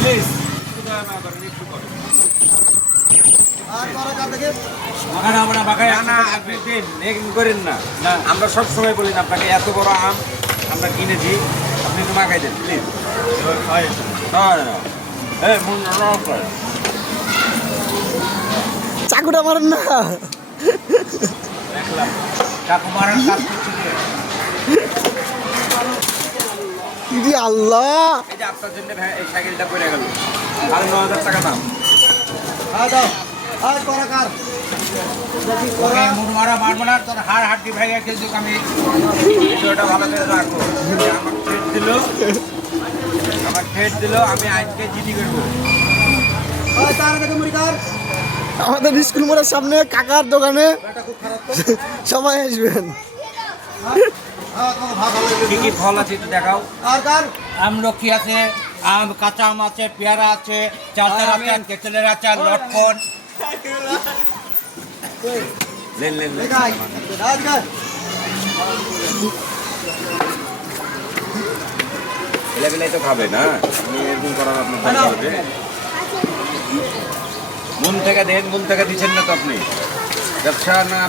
Please করেন না, আমরা সব সময় বলি না আপনাকে এত বড় আম আমরা কিনেছি, আপনি একটু মাখাই দেন প্লিজ। চাকুটা মারেন না। দেখলাম চাকু মারার কাজ করছে যে। ইদি আল্লাহ, এই যে আপনার জন্য এই সাইকেলটা পড়ে গেল, আর 9,000 টাকা দাম। মারা মারবো না, তোর হাড় হাড্ডি ভাইয়া কিন্তু আমি ভিডিওটা ভালো করে রাখবো। আমার ঠেট দিল, আমি আজকে জিডি করবো। আমাদের স্কুল মোড়ের সামনে কাকার দোকানে সবাই আসবেন। কি কি ফল আছে একটু দেখাও। আমলকি আছে, আম, কাঁচা আম আছে, পেয়ারা আছে, চালতার আছে, কেতলের আছে, আর লটকন। লেন লেন লেন। এলাকায় তো খাবে না, আপনি এরকম করার আপনার দরকার হবে? মন থেকে দেন, মন থেকে দিচ্ছেন না তো আপনি, ব্যবসা না।